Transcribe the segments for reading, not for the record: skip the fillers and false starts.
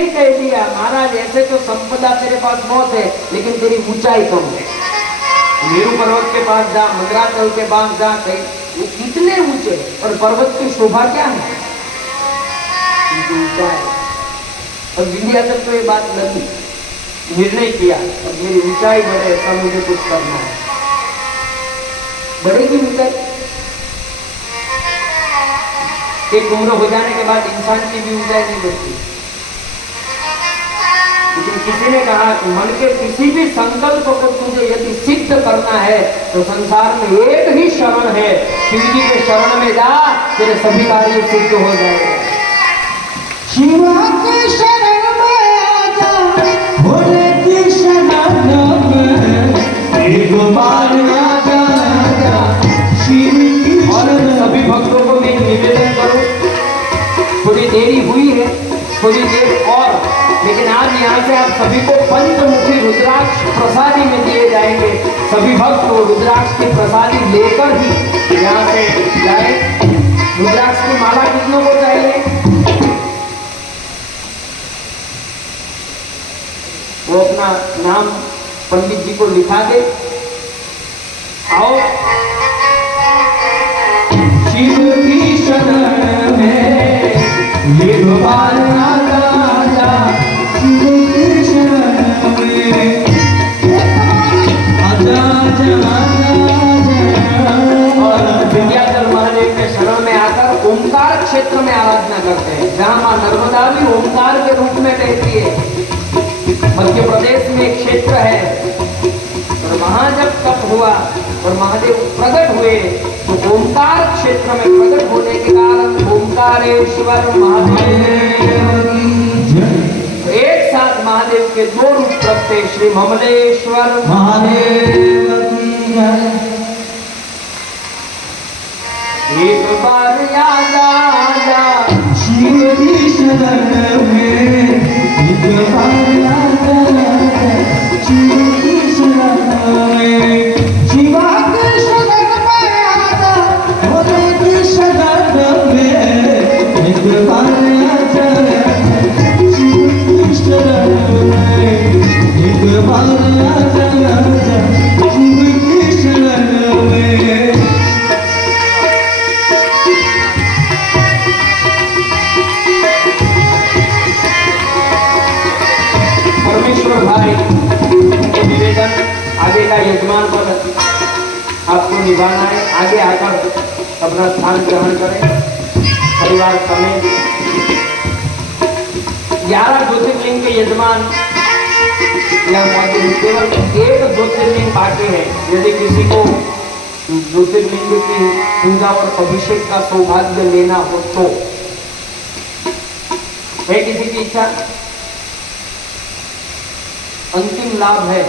नहीं कह दिया महाराज ऐसे तो संपदा तेरे पास बहुत है लेकिन तेरी ऊंचाई कम है। मेरू पर्वत के पास जा, मंदराचल के पास जा, कहीं वो कितने ऊंचे और पर्वत की शोभा क्या है, ऊंचाई। और विंध्याचल को ये बात लगी, निर्णय किया और मेरी ऊंचाई बढ़े ऐसा मुझे कुछ करना है। बढ़ेगी ऊंचाई। एक उम्र हो जाने के बाद इंसान की भी ऊंचाई नहीं बढ़ती। लेकिन किसी ने कहा कि मन के किसी भी संकल्प को तुझे यदि सिद्ध करना है तो संसार में एक ही शरण है, शिव जी के शरण में जा, तेरे सभी कार्य सिद्ध हो जाएंगे। शिव के शरण में आजा, भोले की शरण में एक बार आजा, शिव की शरण। सभी भक्तों को मैं निवेदन करूं, थोड़ी देरी हुई है, थोड़ी देर और, लेकिन आज यहाँ से आप सभी को पंचमुखी रुद्राक्ष प्रसादी में दिए जाएंगे। सभी भक्त को रुद्राक्ष की प्रसादी लेकर ही यहाँ से जाए। रुद्राक्ष की माला कितनों को चाहिए? वो अपना नाम पंडित जी को लिखा दे। आओ। शिव की शरण में एक बार आजा, शिव की शरण में आजा, और विंध्याचल महादेव के शरण में आकर ओंकार क्षेत्र में आराधना करते हैं, जहाँ मां नर्मदा भी ओंकार के रूप में बहती है। मध्य प्रदेश में एक क्षेत्र है और वहां जब तप हुआ और महादेव प्रकट हुए तो ओंकार क्षेत्र में प्रकट होने के कारण ओंकारेश्वर महादेव, एक साथ महादेव के दो रूप प्रकटे, श्री ममलेश्वर महादेव की जय। एक बार आजा, शिव की शरण में एक बार आजा, शिव की शरण में, शिवा के शरण में आजा, भोले की शरण में एक बार आजा, शिव की शरण में एक बार आजा, शिव की शरण में। परमेश्वर भाई निवेदन, आगे का यजमान पद आपको निभाना है। आगे आकर अपना स्थान ग्रहण करें परिवार समेत। 11 ज्योतिर्लिंग के यजमान या केवल एक ज्योतिर्लिंग बाकी है। यदि किसी को ज्योतिर्लिंग की पूजा और अभिषेक का सौभाग्य लेना हो तो है किसी की इच्छा? अंतिम लाभ है।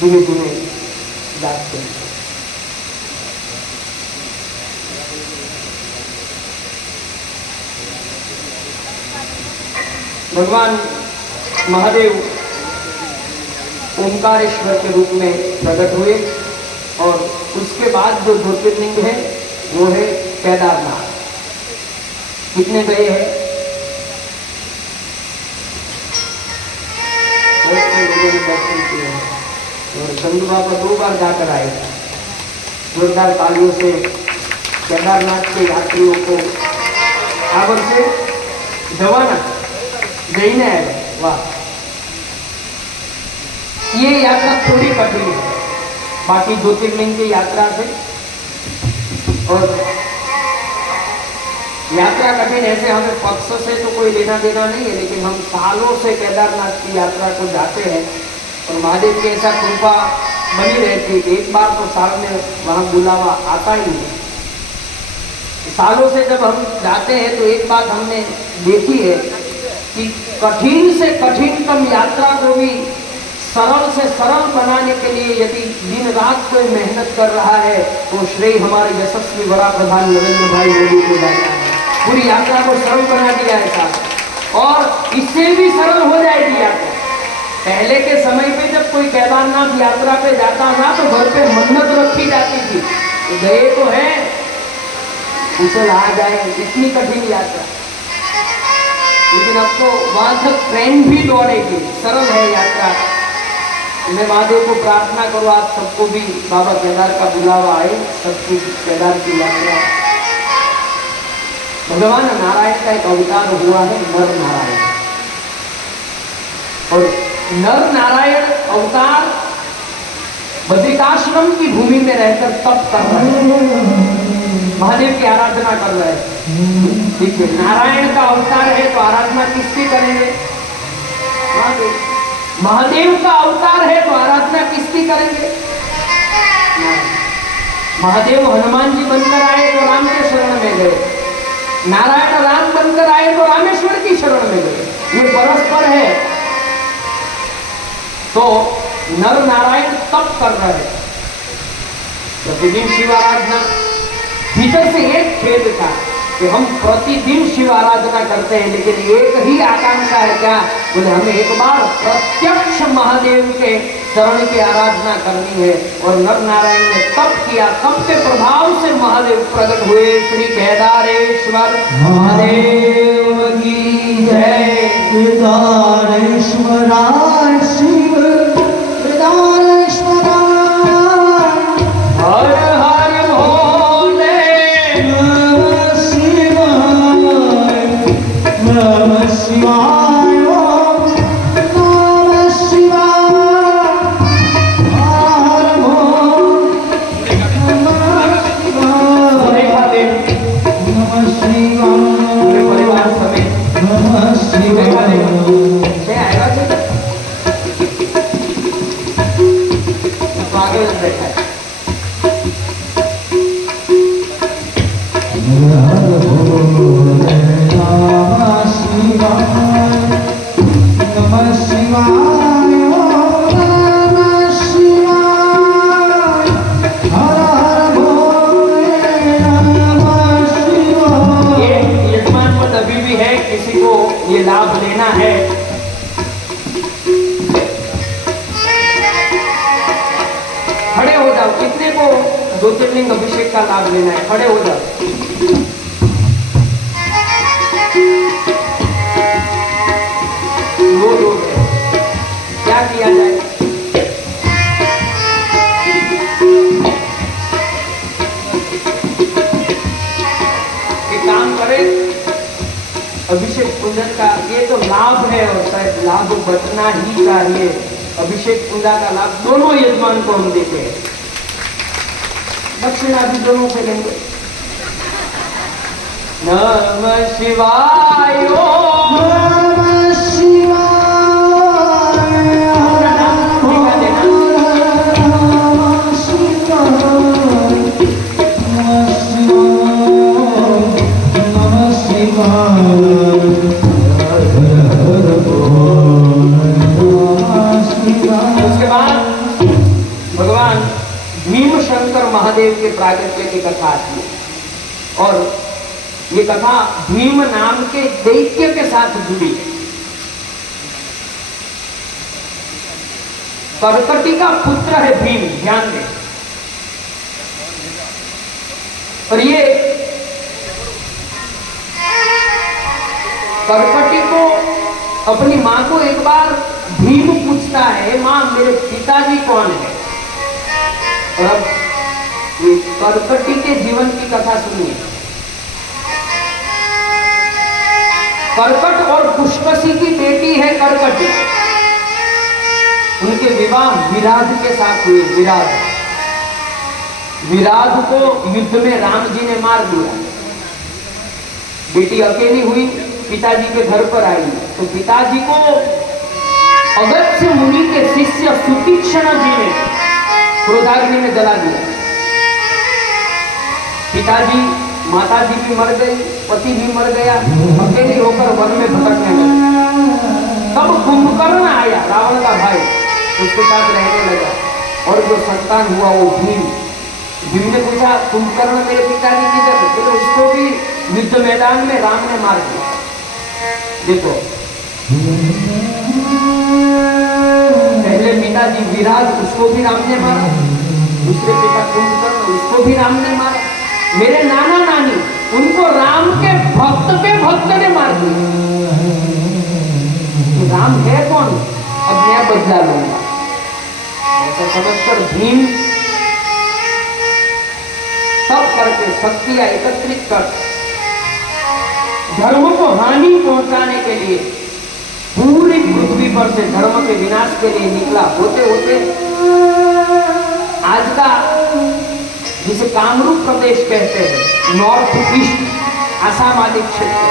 धीरे धीरे जाते हैं। भगवान महादेव ओंकारेश्वर के रूप में प्रकट हुए और उसके बाद जो ज्योतिर्लिंग है वो है केदारनाथ। कितने गए हैं? बहुत से लोगों ने दर्शन किए हैं और चंदू बाबा 2 बार जाकर आए। जोरदार तालियों से केदारनाथ के यात्रियों को आवर से जवाना जईने आए। वाह, ये यात्रा थोड़ी कठिन है बाकी ज्योतिर्लिंग की यात्रा से। और यात्रा कठिन ऐसे हमें पक्ष से तो कोई लेना देना नहीं है, लेकिन हम सालों से केदारनाथ की यात्रा को जाते हैं और महादेव की ऐसा कृपा बनी रहती है। एक बार तो साल में वहाँ बुलावा आता ही है। सालों से जब हम जाते हैं तो एक बात हमने देखी है कि कठिन से कठिनतम यात्रा को भी सरल से सरल बनाने के लिए यदि दिन रात कोई मेहनत कर रहा है तो श्रेय हमारे यशस्वी बड़ा प्रधान नरेंद्र भाई मोदी को जाता है। पूरी यात्रा को सरल बना दिया है साहब, और इससे भी सरल हो जाएगी यात्रा। पहले के समय पे जब कोई केदारनाथ यात्रा पे जाता था तो घर पे मन्नत रखी जाती थी, तो गए तो है कुशल आ जाए, इतनी कठिन यात्रा। लेकिन अब तो वहां तक ट्रेन भी दौड़ेगी, सरल है यात्रा। मैं महादेव को प्रार्थना करूँ आप सबको भी बाबा केदार का बुलावा आए, सबकी केदार की यात्रा। भगवान नारायण का एक अवतार हुआ है, नर नारायण। और नर नारायण अवतार बद्रिकाश्रम की भूमि में रहकर तप कर रहे हैं, महादेव की आराधना कर रहे हैं। ठीक है, नारायण का अवतार है तो आराधना किसकी करेंगे? महादेव का अवतार है तो आराधना किसकी करेंगे? महादेव हनुमान जी बनकर आए तो राम के शरण में गए, नारायण राम बनकर आए तो रामेश्वर की शरण में गए। ये परस्पर है। तो नर नारायण तप कर रहे हैं, प्रतिदिन शिव आराधना। भीतर से एक खेद था कि हम प्रतिदिन शिव आराधना करते हैं, लेकिन एक ही आकांक्षा है क्या? बोले हमें एक बार प्रत्यक्ष महादेव के चरण की आराधना करनी है। और नर नारायण ने तप किया, तप के प्रभाव से महादेव प्रकट हुए। श्री केदारेश्वर महादेव की जय। केदारेश्वराय शिव केदारेश्वराय हर हर भोले नमः शिवाय नमः शिवाय नमः शिवाय हर भोले नमः शिवाय नमः शिवाय पूरे परिवार समेत नमः शिवाय जय आएगा जी। तो आगे बैठा है। हर भोले नमः शिवाय नमः शिवाय नमः शिवाय हर हर भोले नमः शिवाय। ये यजमान पद अभी भी है, किसी को ये लाभ लेना है खड़े हो जाओ। कितने को ज्योतिर्लिंग अभिषेक का लाभ लेना है? खड़े हो जाओ। दो लोग हैं, क्या किया जाए? एक काम करें, अभिषेक पूजन का ये तो लाभ है और शायद लाभ बचना ही चाहिए। अभिषेक पूजा का लाभ दोनों यजमान को हम देते हैं, दक्षिणा भी दोनों से लेंगे। नमः शिवाय नमः शिवाय नमः उसके बाद भगवान भीम शंकर महादेव के प्रागट्य की कथा आती है और ये कथा भीम नाम के दैत्य के साथ जुड़ी है। कर्कटी का पुत्र है भीम, ध्यान दें। और ये कर्कटी को अपनी मां को एक बार भीम पूछता है, मां मेरे पिताजी कौन है? और अब ये कर्कटी के जीवन की कथा सुनिए। कर्कट और पुष्पसी की बेटी है कर्कटी। उनके विवाह विराध के साथ हुए। विराध को युद्ध में राम जी ने मार दिया। बेटी अकेली हुई, पिताजी के घर पर आई तो पिताजी को अगस्त्य मुनि के शिष्य सुतीक्ष्ण जी ने क्रोधाग्नि में जला दिया। पिताजी, माताजी भी मर गई, पति भी मर गया, अकेली होकर वन में भटकने लगी। तब कुंभकर्ण आया, रावण का भाई, उसके साथ रहने लगा और जो संतान हुआ वो भीम। भीम ने पूछा, कुंभकर्ण मेरे पिताजी की जगह, तो उसको भी युद्ध मैदान में राम ने मार दिया। देखो, पहले पिताजी विराट, उसको भी राम ने मारा। दूसरे पिता कुंभकर्ण, उसको भी राम ने मारा। मेरे नाना नानी उनको राम के भक्त ने मार दिया। राम है कौन, अब मैं बदला लूंगा ऐसा समझकर भीम सब करके शक्तियां एकत्रित कर धर्म को हानि पहुंचाने के लिए पूरी पृथ्वी पर से धर्म के विनाश के लिए निकला। होते होते आज का जिसे कामरूप प्रदेश कहते हैं, नॉर्थ ईस्ट आसाम आदि क्षेत्र,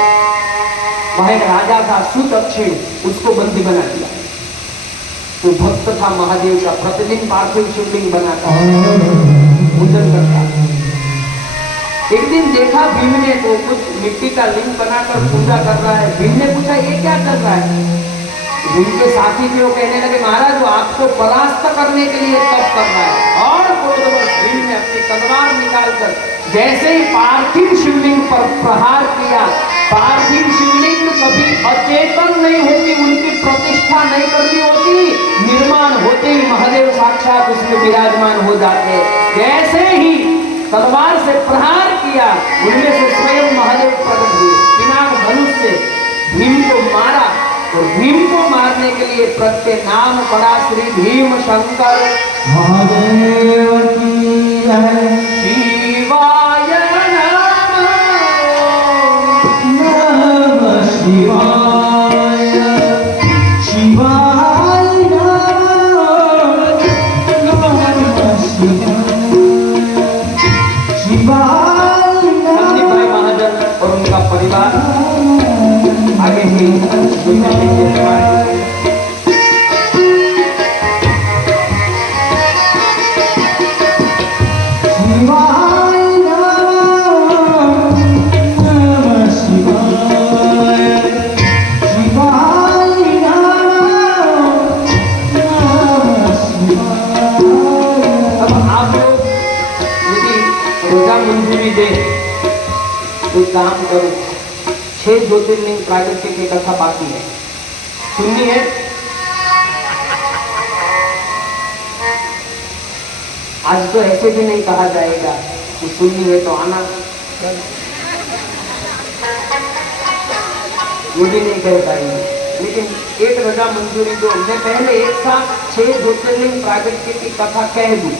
वह एक राजा था सुदक्षिण, उसको बंदी बना दिया। तो भक्त था महादेव का, प्रतिदिन पार्थिव शिवलिंग बनाता पूजन करता। एक दिन देखा भीम ने तो कुछ मिट्टी का लिंग बनाकर पूजा कर रहा है। भीम ने पूछा ये क्या कर रहा है? भीम के साथी थे वो कहने लगे महाराज वो आपको परास्त करने के लिए तप कर रहा है। और भीम ने अपनी तलवार निकालकर जैसे ही पार्थिव शिवलिंग पर प्रहार किया, पार्थिव शिवलिंग कभी अचेतन नहीं होती, उनकी प्रतिष्ठा नहीं करनी होती, निर्माण होते ही महादेव साक्षात उसमें विराजमान हो जाते। जैसे ही तलवार से प्रहार किया, उनमें से स्वयं महादेव प्रकट हुए, पिनाक धनुष से भीम को मारा। और भीम को मारने के लिए प्रत्यय नाम पड़ा श्री भीम शंकर महादेव की जय। शिवाय नमः शिवाय, शिवाय नमः शिवाय, संदीप भाई महाजन और उनका परिवार आगे भी मंजूरी दे तो काम करो। 6 ज्योतिर्लिंग प्रागट्य की कथा बाकी है, सुननी है। आज तो ऐसे भी नहीं कहा जाएगा कि सुननी है तो आना, वो भी नहीं कह पाएंगे। लेकिन एक रजा मंजूरी दो, मैं पहले एक साथ 6 ज्योतिर्लिंग प्रागट्य की कथा कह दूं,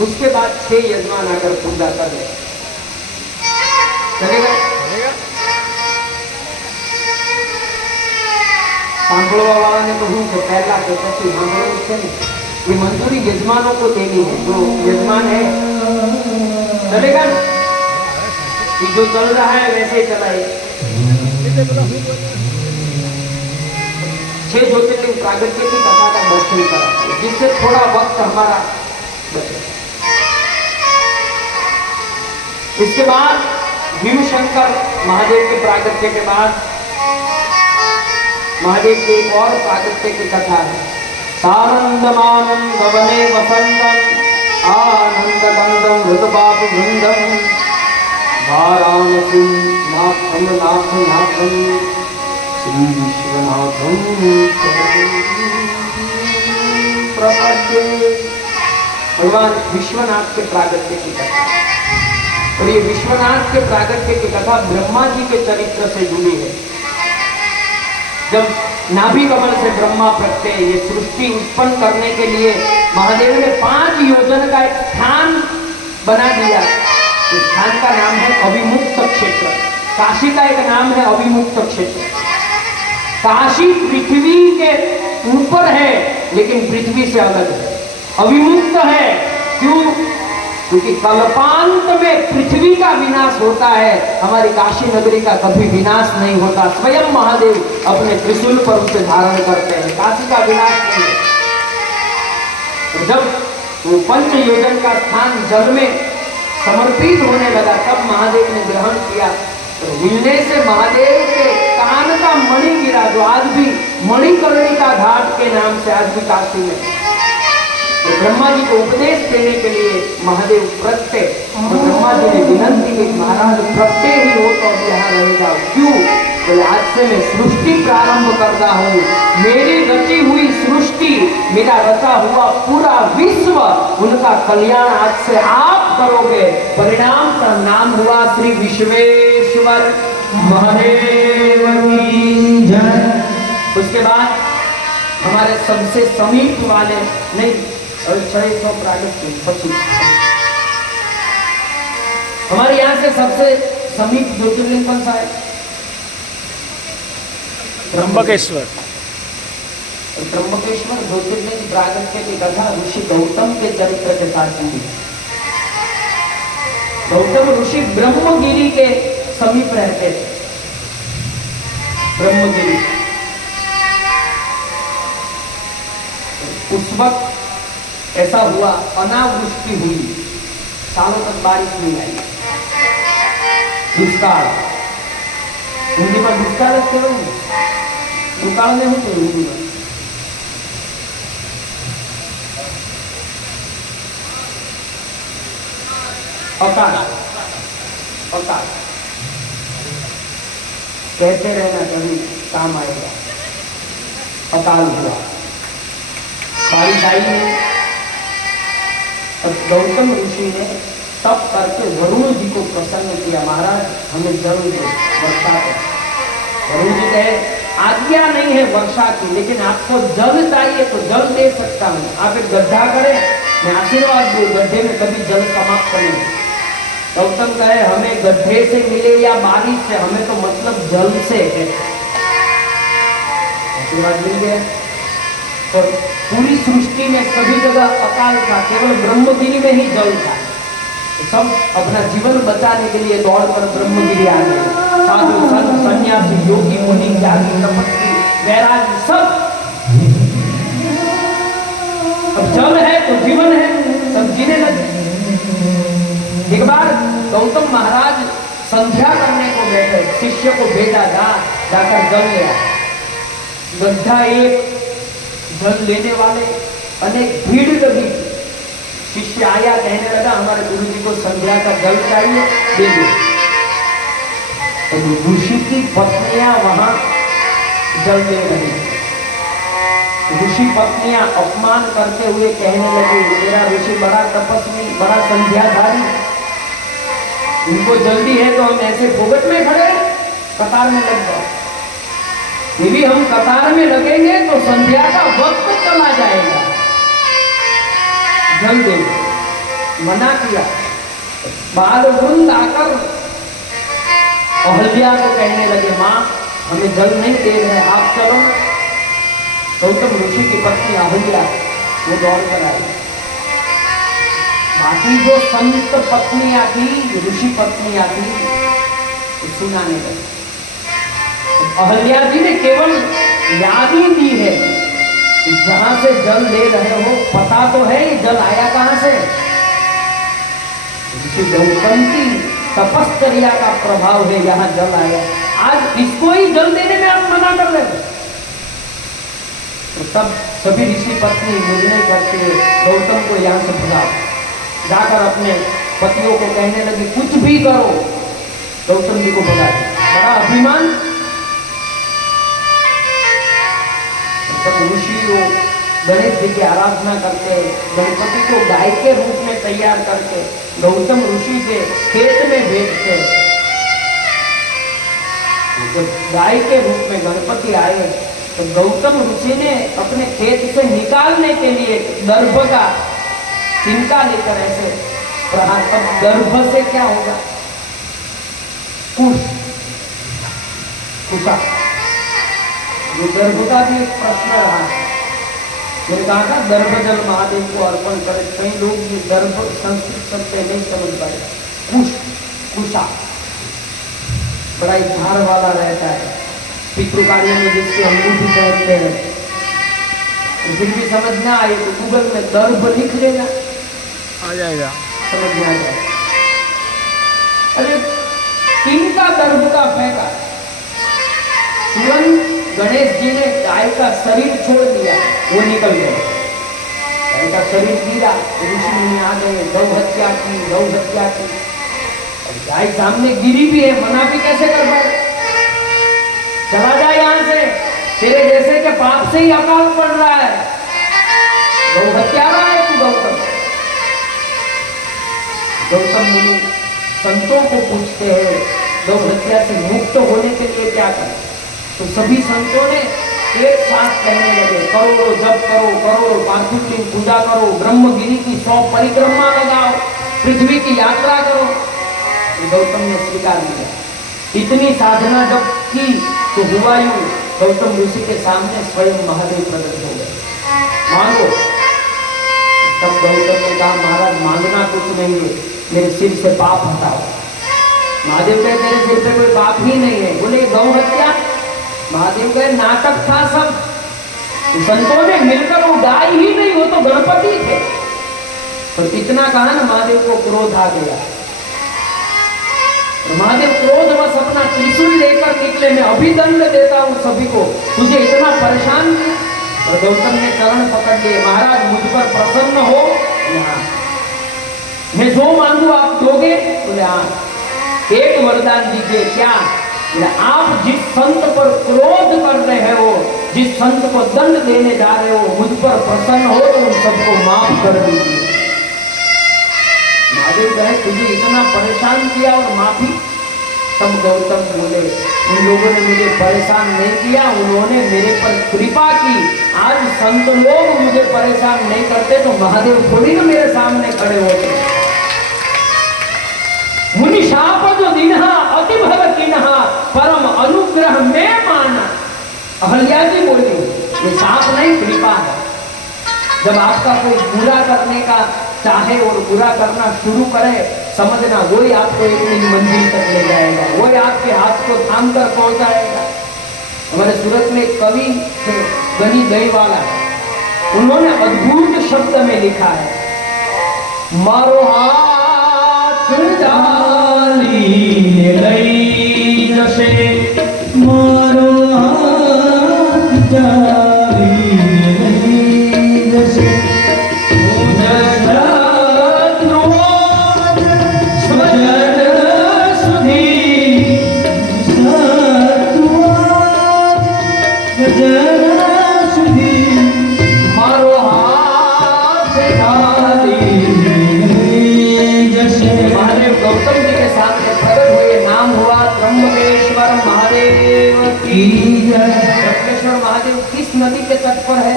उसके बाद 6 यजमान आकर पूजा कर ले, चलेगा? सांभळवा वाला ने कहूं कि पहला के પછી સાંભળવું છે ને, ये मंजूरी यजमानों को देनी है, जो यजमान है चलेगा ना? कि जो चल रहा है वैसे ही चलाए। 6 ज्योतिर्लिंग प्रागट्य की कथा का दर्शन करा, जिससे थोड़ा वक्त हमारा बचे। इसके बाद भीमशंकर महादेव के प्रागट्य के बाद महादेव की एक और प्रागट्य की कथा है। सानंदमानंद वने वसंतम आनंदगंधम ऋतुपाप वृंदम वाराणसी नाथम नाथ नाथम श्री विश्वनाथम प्रपद्ये। भगवान विश्वनाथ के प्रागट्य की कथा, और ये विश्वनाथ के प्रागट्य की कथा ब्रह्मा जी के चरित्र से जुड़ी है। जब नाभि कमल से ब्रह्मा प्रत्यय ये सृष्टि उत्पन्न करने के लिए महादेव ने 5 योजन का एक स्थान बना दिया। इस स्थान का नाम है अभिमुक्त क्षेत्र। काशी का एक नाम है अभिमुक्त क्षेत्र। काशी पृथ्वी के ऊपर है लेकिन पृथ्वी से अलग है, अभिमुक्त है। क्यों? क्योंकि कल्पांत में पृथ्वी का विनाश होता है, हमारी काशी नगरी का कभी विनाश नहीं होता। स्वयं महादेव अपने त्रिशूल पर उसे धारण करते हैं, काशी का विनाश नहीं है। तो जब वो 5 योजन का स्थान जल में समर्पित होने लगा, तब महादेव ने ग्रहण किया। तो हिलने से महादेव के कान का मणि गिरा, जो आज भी मणिकर्णिका घाट के नाम से आज भी काशी में। तो ब्रह्मा जी को उपदेश देने के लिए महादेव प्रत्यय, तो ब्रह्मा जी ने विनंती की महाराज प्रत्यय ही हो तो अब यहाँ रह जाओ। क्यों? बोले आज से मैं सृष्टि प्रारंभ करता हूँ, मेरी रची हुई सृष्टि, मेरा रचा हुआ पूरा विश्व, उनका कल्याण आज से आप करोगे, परिणाम का नाम हुआ श्री विश्वेश्वर महादेव की जय। उसके बाद हमारे सबसे समीप वाले नहीं, सौ प्रागट्य पशु, हमारे यहाँ से सबसे समीप ज्योतिर्लिंग कौन सा है? त्र्यंबकेश्वर। त्र्यंबकेश्वर ज्योतिर्लिंग प्रागट्य की कथा ऋषि गौतम के चरित्र के साथ जुड़ी। गौतम ऋषि ब्रह्मगिरी के समीप रहते थे। ब्रह्मगिरी उस वक्त ऐसा हुआ, अनावृष्टि हुई, सालों तक बारिश नहीं आई, दुष्काल। हिंदी में दुष्काल रखते हो, दुष्काल में होते हिंदी में। अकाल, अकाल कहते रहना, कभी काम आएगा। अकाल हुआ, बारिश आई नहीं। गौतम ऋषि ने तप करके वरुण जी को प्रसन्न किया, महाराज हमें जल दो, वर्षा दो। वरुण जी कहे आज्ञा नहीं है वर्षा की, लेकिन आपको जल चाहिए तो जल दे सकता हूँ। आप एक गड्ढा करें, मैं आशीर्वाद दूं, गड्ढे में कभी जल समाप्त नहीं। गौतम कहे हमें गड्ढे से मिले या बारिश से, हमें तो मतलब जल से है। आशीर्वाद मिल गया। और पूरी सृष्टि में सभी जगह अकाल था, केवल ब्रह्मगिरी में ही जल था। तो सब अपना जीवन बचाने के लिए दौड़कर ब्रह्मगिरी आ गए। साधु संत सन्यासी योगी मुनि त्यागी तपस्वी वैरागी सब। अब जल है तो जीवन है, सब जीने लगे। एक बार गौतम महाराज संध्या करने को बैठे, शिष्य को भेजा जाकर जल ले आया। गड्ढा एक, जल लेने वाले अनेक, भीड़ लगी। शिष्य आया, कहने लगा हमारे गुरु जी को संध्या का जल चाहिए, दे दो। तो ऋषि की पत्नियां वहां जल ले रही। ऋषि पत्नियां अपमान करते हुए कहने लगी मेरा ऋषि बड़ा तपस्वी, बड़ा संध्याधारी, इनको जल्दी है तो हम ऐसे फोगट में खड़े कतार में लग जाए। यदि हम कतार में लगेंगे तो संध्या का वक्त चला जाएगा, जल दे। मना किया। बाल वृंद आकर अहल्या को कहने लगे माँ हमें जल नहीं दे रहे, आप चलो। गौतम ऋषि की पत्नी अहल्या वो दौड़ कर आई। बाकी जो संत पत्नियां थी, ऋषि पत्नियां थी, सुनाने लगी। अहल्या जी ने केवल याद ही दी है कि जहां से जल ले रहे हो पता तो है ये जल आया कहां से। ऋषि गौतम की तपश्चर्या का प्रभाव है, यहाँ जल आया। आज इसको ही जल देने में आप मना कर रहे हो। तो तब सभी ऋषि पत्नी निर्णय करके गौतम को यहाँ से भगा, जाकर अपने पतियों को कहने लगी कुछ भी करो, गौतम जी को भगा दिया। बड़ा अभिमान। तब ऋषियों गणेश जी की आराधना करके, गणपति को गाय के रूप में तैयार करके गौतम ऋषि के खेत में भेजते। जब गाय के रूप में गणपति आए तो गौतम ऋषि ने अपने खेत से निकालने के लिए दर्भ का तिनका लेकर ऐसे प्रहार। अब दर्भ से क्या होगा? कुशा। ये दर्भ का भी एक प्रश्न रहा। मैंने कहा था दर्भ जल महादेव को अर्पण करें। कई लोग ये दर्भ संस्कृत शब्द नहीं समझ पाए। कुशा बड़ा एक धार वाला रहता है, पितृ कार्य में जिसके अंगूठी पहनते हैं। फिर भी समझ ना आए तो गूगल में दर्भ लिख लेना, आ जाएगा, समझ में आ जाएगा। अरे तिनका दर्भ का फेंका, तुरंत गणेश जी ने गाय का शरीर छोड़ दिया, वो निकल गया। गाय का शरीर गिरा, ऋषि मुनि आ गए, गौ हत्या की। गाय सामने गिरी भी है, मना भी कैसे कर पाए? चला जाए यहां से, तेरे जैसे के पाप से ही अकाल पड़ रहा है, गौ हत्या रहा है तू गौतम। गौतम मुनि संतों को पूछते हैं गौ हत्या से मुक्त होने के लिए क्या करें। तो सभी संतों ने एक साथ कहने लगे, करोड़ों जप करो, करोड़ों पार्थिव लिंग पूजा करो, ब्रह्मगिरी की 100 परिक्रमा लगाओ, पृथ्वी की यात्रा करो। तो गौतम ने स्वीकार किया। इतनी साधना जब की तो हुआ यूं, गौतम ऋषि के सामने स्वयं महादेव प्रकट हो गए, मांगो। तब गौतम ने कहा, महाराज मांगना कुछ नहीं है, मेरे सिर से पाप हटाओ। महादेव कहे, तेरे सिर पे कोई पाप ही नहीं है। बोले गौ हत्या? महादेव कहे, नाटक था सब, तो संतों ने मिलकर वो गाय ही नहीं, वो तो गणपति थे। तो इतना कहा ना, महादेव को क्रोध आ गया। महादेव क्रोधवश अपना त्रिशूल लेकर निकले, मैं अभिदंड देता हूं सभी को, तुझे इतना परेशान किया। और गौतम ने चरण पकड़ लिए, महाराज मुझ पर प्रसन्न हो? हाँ। मैं जो मांगू आप दोगे? बोले हाँ। एक वरदान दीजिए। क्या? बोले आप जिस संत पर क्रोध कर रहे हो, जिस संत को दंड देने जा रहे हो, मुझ पर प्रसन्न हो तो उन सबको माफ कर दीजिए। महादेव कहे, तुझे इतना परेशान किया और माफी? तब गौतम बोले, उन लोगों ने मुझे परेशान नहीं किया, उन्होंने मेरे पर कृपा की। आज संत लोग मुझे परेशान नहीं करते तो महादेव थोड़ी ना मेरे सामने खड़े होते। मुनि शाप जो दिनहा अति भव किन्हा, परम अनुग्रह में माना। अहल्या जी बोली, ये शाप नहीं, कृपा है। जब आपका कोई बुरा करने का चाहे और बुरा करना शुरू करे, समझना वही आपको एक दिन मंजिल तक ले जाएगा, वही आपके हाथ को थाम कर पहुंचाएगा। हमारे सूरत में एक कवि थे, गनी दहीवाला, उन्होंने अद्भुत शब्द में लिखा है, मारो हाथ डाली लई जसे, मारो हाथ डाली लई जसे, ब्रह्मेश्वर महादेव किस नदी के तट पर है?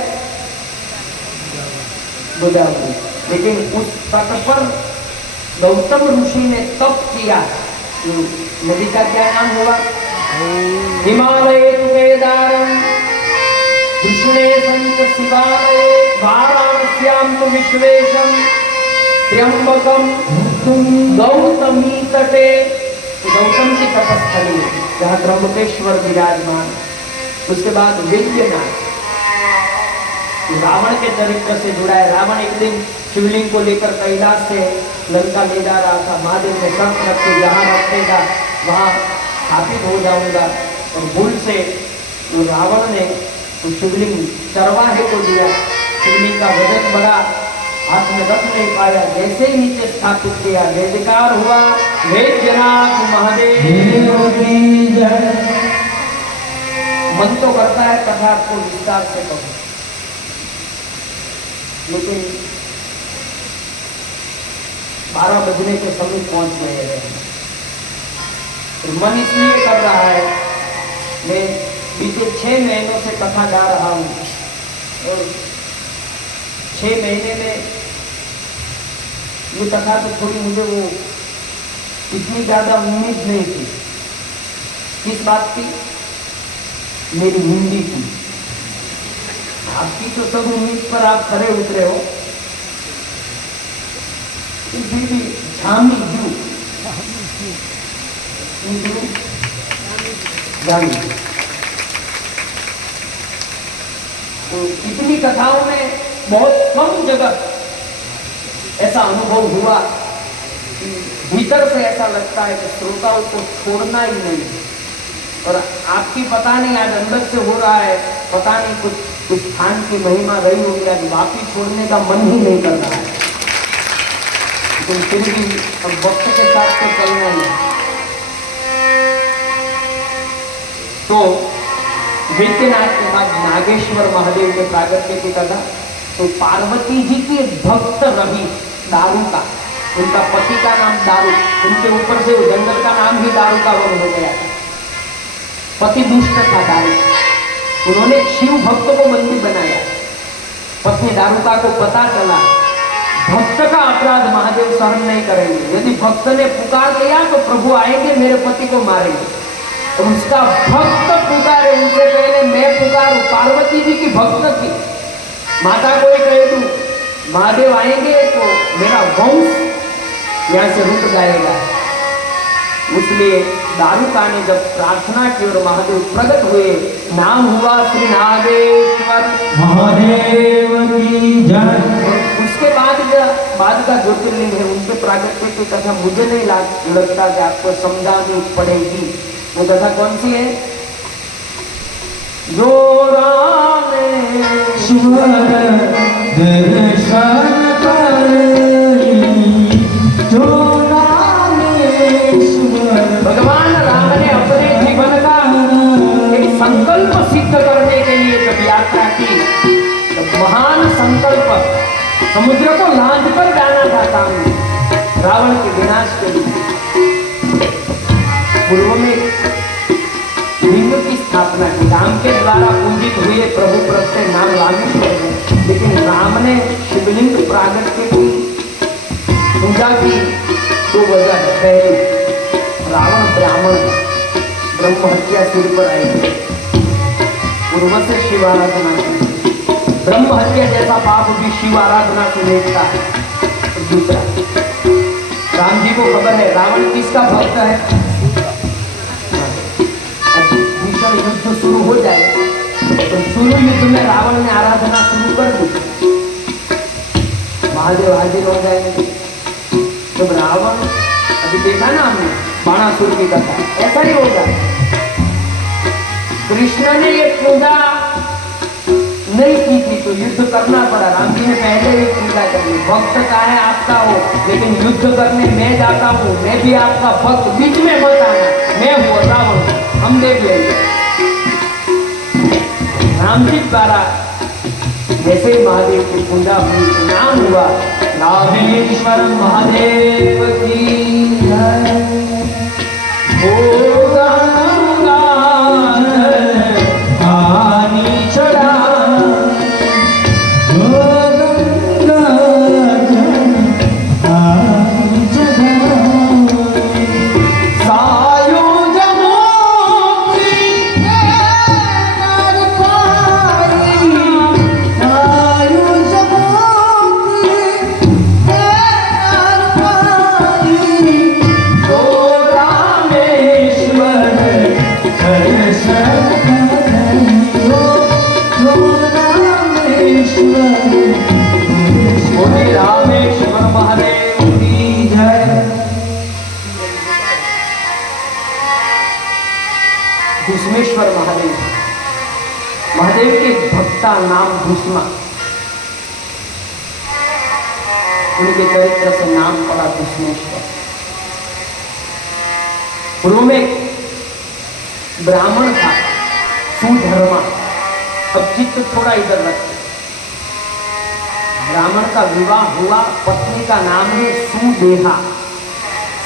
गोदावरी। लेकिन उस तट पर गौतम ऋषि ने तप किया। नदी का क्या नाम हुआ? हिमालय केदारम, कृष्णे संत शिवालय, वाराणस्याम तो विश्वेशम, त्र्यंबकम गौतमी तटे। गौतम की तपस्थली जहाँ त्र्यंबकेश्वर विराजमान। उसके बाद वैद्यनाथ, रावण के चरित्र से जुड़ा है। रावण एक दिन शिवलिंग को लेकर कैलाश से लंका ले जा रहा था। महादेव ने शर्त रखी, जहाँ रखेगा वहाँ स्थापित हो जाऊंगा। और भूल से तो रावण ने तो शिवलिंग चरवाहे को दिया। शिवलिंग का वजन बड़ा, हाथ में रख नहीं पाया। जैसे ही नीचे स्थापित किया, जयकार हुआ, वैद्यनाथ महादेव की जय। मन तो करता है कथा आपको विस्तार से कहूं, लेकिन 12 बजने के समीप पहुंच गए हैं। मन इसलिए कर रहा है, मैं बीते 6 महीनों से कथा गा रहा हूं और 6 महीने में ये कथा तो थोड़ी मुझे वो इतनी ज्यादा उम्मीद नहीं थी। किस बात की? मेरी हिंदी की। आपकी तो सब उम्मीद पर आप खरे उतरे हो, फिर भी झामी जू जानी। तो इतनी कथाओं में बहुत कम जगह ऐसा अनुभव हुआ कि भीतर से ऐसा लगता है कि श्रोताओं को छोड़ना ही नहीं। और आपकी पता नहीं आज अंदर से हो रहा है, पता नहीं कुछ स्थान की महिमा रही होगी, आज वापी छोड़ने का मन ही नहीं कर रहा है। तो फिर भी अब वक्त के साथ तो चलना ही है। तो वैद्यनाथ के बाद नागेश्वर महादेव के प्रागट्य की कथा। तो पार्वती जी की एक भक्त रही दारू का, उनका पति का नाम दारू, उनके ऊपर से वो जंगल का नाम भी दारू का वन हो गया था। पति दुष्ट था दारू, उन्होंने शिव भक्त को बंदी बनाया। पत्नी दारूका को पता चला भक्त का अपराध महादेव सहन नहीं करेंगे, यदि भक्त ने पुकार लिया तो प्रभु आएंगे मेरे पति को मारेंगे। तो उसका भक्त पुकारे, उनसे पहले मैं पुकारूं, पार्वती जी की भक्त थी। माता को ही कह दूं महादेव आएंगे तो मेरा वंश यहां से रुक जाएगा। इसलिए दारूका ने जब प्रार्थना की और महादेव प्रकट हुए, नाम हुआ श्री नागेश्वर महादेव की जय। उसके बाद का ज्योतिर्लिंग है, उनके प्रागट्य की कथा मुझे नहीं लगता कि आपको समझानी पड़ेगी। वो कथा कौन सी है? जो रामेश्वर दर्शन करई, जो रामेश्वर। भगवान राम ने अपने जीवन का एक संकल्प सिद्ध करने के लिए जब यात्रा की, तो महान संकल्प समुद्र को लांघ कर जाना था सामने, रावण के विनाश के लिए। पूर्व में लिंग की स्थापना की, राम के द्वारा पूजित हुए प्रभु प्रत्यय नाम रामेश्वर है। लेकिन राम ने शिवलिंग प्रागट्य की पूजा की दो वजह है। पहली, रावण ब्राह्मण ब्रह्म हत्या सिर पर आई, पूर्व से शिव आराधना की। ब्रह्म हत्या जैसा पाप भी शिव आराधना से मिलता है। दूसरा, राम जी को खबर है रावण किसका भक्त है। युद्ध शुरू हो जाए तो शुरू युद्ध में रावण ने आराधना शुरू कर दी, महादेव हाजिर हो जाएंगे। जब रावण, अभी देखा ना हमने बाणासुर की कथा, ऐसा ही होगा। कृष्ण ने ये पूजा नहीं की थी तो युद्ध करना पड़ा। राम जी ने पहले ही पूजा कर ली, भक्त का है आपका हो, लेकिन युद्ध करने मैं जाता हूँ, मैं भी आपका भक्त, बीच में मत आना, मैं हूँ रावण, हम देख लेंगे। राम जी द्वारा जैसे ही महादेव की पूजा हुई, नाम हुआ रामेश्वर महादेव की जय। ओ गंगा पानी चढ़ा, ओ गंगा पानी चढ़ा, सायुज मोती नर पाई, आयुष मोती नर पाई, ओ रामेश्वर दर्शन करो, ओ रामेश्वर बोले रामेश्वर महादेव की जय। भीष्मेश्वर महादेव, महादेव के भक्ता नाम भीष्मा, उनके चरित्र से नाम पड़ा भीष्मेश्वर। पूर्व में ब्राह्मण था सुधर्मा, अब चित्त थोड़ा इधर रखते। ब्राह्मण का विवाह हुआ, पत्नी का नाम है सुदेहा,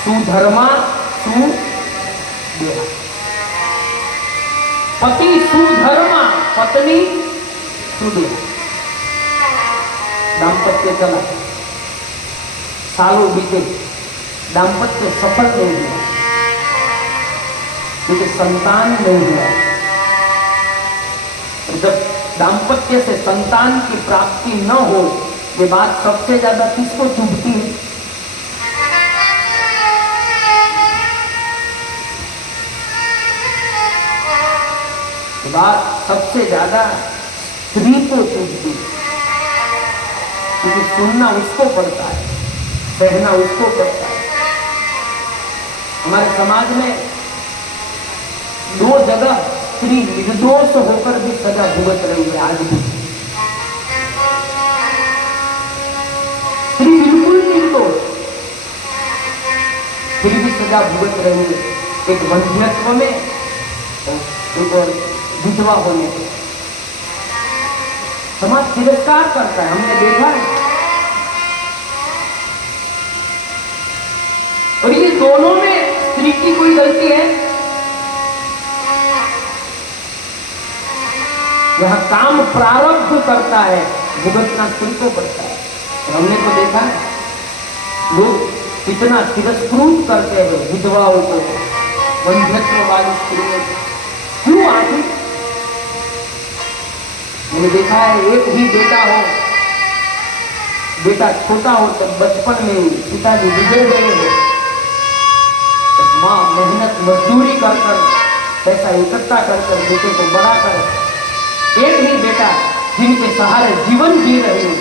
सुधर्मा सुदेहा। पति सुधर्मा, पत्नी सुदेहा। दाम्पत्य चला, सालों बीते, दाम्पत्य सफल नहीं हुआ क्योंकि संतान नहीं हुआ। जब दाम्पत्य से संतान की प्राप्ति न हो, ये बात सबसे ज्यादा किसको चुभती है? ये बात सबसे ज्यादा स्त्री को चुभती है, क्योंकि सुनना उसको पड़ता है, सहना उसको पड़ता है। हमारे समाज में दो जगह स्त्री निर्दोष होकर भी सजा भुगत रही है आज भी। स्त्री बिल्कुल निर्दोष, फिर भी सजा भुगत रही है, एक वंध्यत्व में, एक और विधवा होने पे। समाज तिरस्कार करता है, हमने देखा है। दोनों में स्त्री की कोई गलती है? यह काम प्रारब्ध करता है, भुगतना स्त्री को पड़ता है। हमने तो देखा लोग कितना तिरस्कृत करते हैं विधवाओं को, वंध्यत्व वाली स्त्रियों को। क्यों आखिर? मैंने देखा है एक ही बेटा हो, बेटा छोटा हो तब बचपन में पिताजी बिगड़ गए हो, माँ मेहनत मजदूरी कर कर पैसा इकट्ठा कर कर बेटे को बड़ा कर, एक ही बेटा जिनके सहारे जीवन जी रहे हो,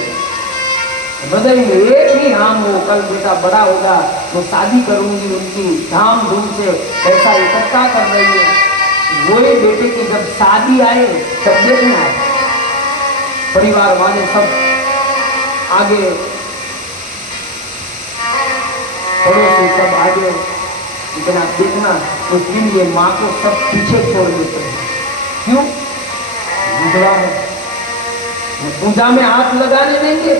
हृदय में एक ही नाम हो, कल बेटा बड़ा होगा तो शादी करूंगी उनकी, धाम-धूम से पैसा इकट्ठा कर रही है। वही बेटे की जब शादी आए तब देखना परिवार वाले सब आगे, पड़ोसी सब आगे, लेकिन आप देखना उस दिन ये माँ को सब पीछे छोड़ देते हैं। क्यों? विधवा है, न पूजा में हाथ लगाने देंगे,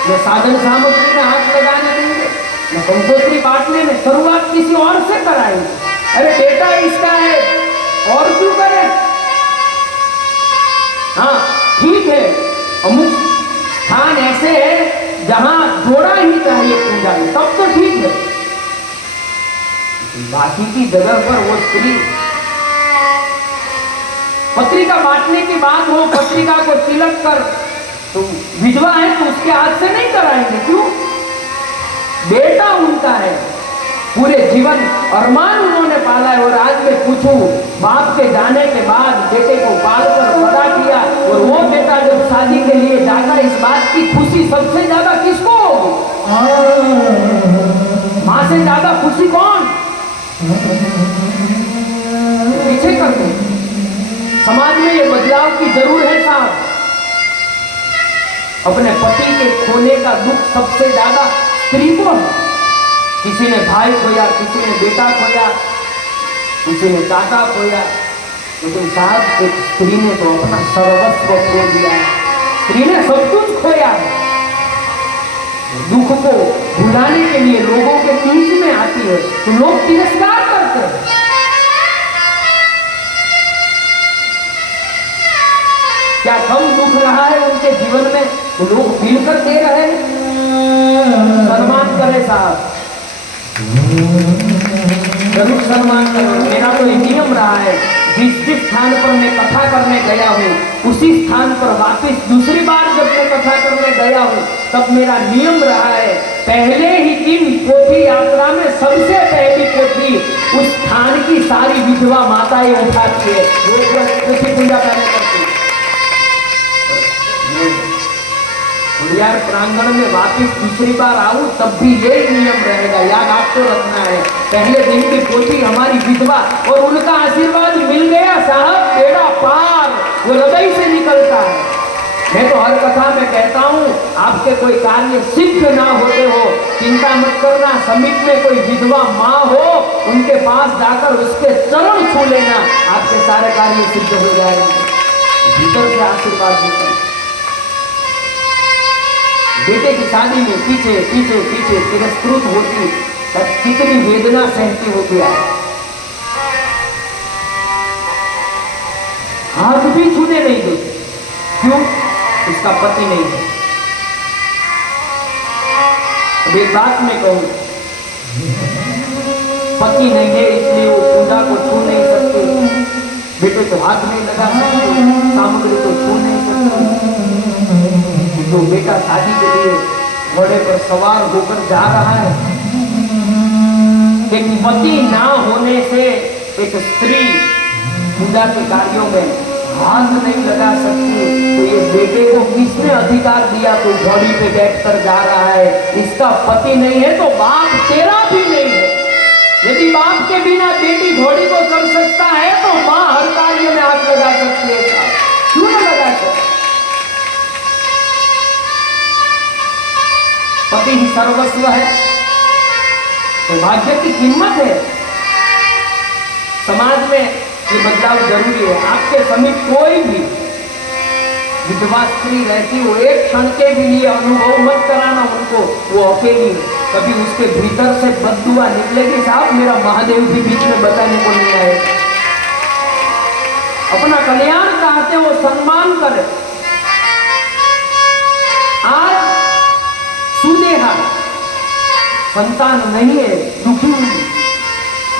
न साधन सामग्री में हाथ लगाने देंगे, न कंकोत्री बांटने में, शुरुआत किसी और से कराएंगे। अरे बेटा इसका है और क्यों करे? हाँ ठीक है, अमुक स्थान ऐसे है जहां जोड़ा ही चाहिए पूजा में, तब तो ठीक है। बाकी की जगह पर वो स्त्री पत्रिका बांटने की बात हो, पत्रिका को तिलक कर, तो विधवा है तो उसके हाथ से नहीं कराएंगे। क्यों? बेटा उनका है, पूरे जीवन अरमान उन्होंने पाला है। और आज मैं पूछूं, बाप के जाने के बाद बेटे को पालकर बड़ा किया और वो बेटा जब शादी के लिए जाता, इस बात की खुशी सबसे ज्यादा किसको होगी? माँ से ज्यादा खुशी कौन? पीछे करते। समाज में ये बदलाव की जरूर है साहब। अपने पति के खोने का दुख सबसे ज्यादा स्त्री को है। किसी ने भाई खोया, किसी ने बेटा खोया, किसी ने चाचा खोया, लेकिन साहब एक स्त्री ने तो अपना सर्वस्व खो दिया है। स्त्री ने सब कुछ खोया है। दुख को भुलाने के लिए लोगों के बीच में आती है तो लोग तिरस्कार करते हैं। क्या कम दुख रहा है उनके जीवन में तो लोग मिलकर दे रहे हैं? सम्मान करें साहब, जरूर सम्मान करो। मेरा तो ये नियम रहा है, जिस स्थान पर मैं कथा करने गया हूँ उसी स्थान पर वापस दूसरी बार जब मैं कथा करने गया हूँ तब मेरा नियम रहा है, पहले ही दिन पोथी यात्रा में सबसे पहली पोथी उस स्थान की सारी विधवा माताएं उठाती है, वो पोथी पूजा करने करती है। यार प्रांगण में वापस दूसरी बार आऊं तब भी यही नियम रहेगा, याद आपको रखना है। पहले दिन की पोथी हमारी विधवा और उनका आशीर्वाद मिल गया साहब, बेड़ा पार, वो हृदय से निकलता है। मैं तो हर कथा में कहता हूँ, आपके कोई कार्य सिद्ध ना होते हो चिंता मत करना, समीप में कोई विधवा माँ हो उनके पास जाकर उसके चरण छू लेना, आपके सारे कार्य सिद्ध हो जाएंगे, भीतर से आशीर्वाद मिलता है। बेटे की शादी में पीछे पीछे पीछे तिरस्कृत होती, तब कितनी वेदना सहती होती है। हाथ भी छूने नहीं देती। क्यों? इसका पति नहीं है। अब एक बात मैं कहूं, पति नहीं है इसलिए वो पूजा को छू नहीं सकते, बेटे को हाथ नहीं लगा सकते, सामग्री को छू नहीं सकते। जो बेटा शादी के लिए घोड़े पर सवार होकर जा रहा है, एक पति ना होने से एक स्त्री पूजा के कार्यों में हाथ नहीं लगा सकती, तो ये बेटे को किसने अधिकार दिया तो घोड़ी पे बैठकर जा रहा है? इसका पति नहीं है तो बाप तेरा भी नहीं है। यदि बाप के बिना बेटी घोड़ी को कर सकता है तो माँ हर कार्य में हाथ लगा सकती है, क्यों न लगा सकती? पति ही सर्वस्व है, तो भाग्य की कीमत है। समाज में ये बदलाव जरूरी है। आपके समीप कोई भी विधवा स्त्री रहती हो, एक क्षण के भी लिए अनुभव मत कराना उनको वो अकेली है। कभी उसके भीतर से बददुआ निकलेगी साहब, मेरा महादेव भी बीच में बताने को नहीं आएगा। अपना कल्याण चाहते वो सम्मान करे। आज सुनेहा संतान नहीं है, दुखी हुई,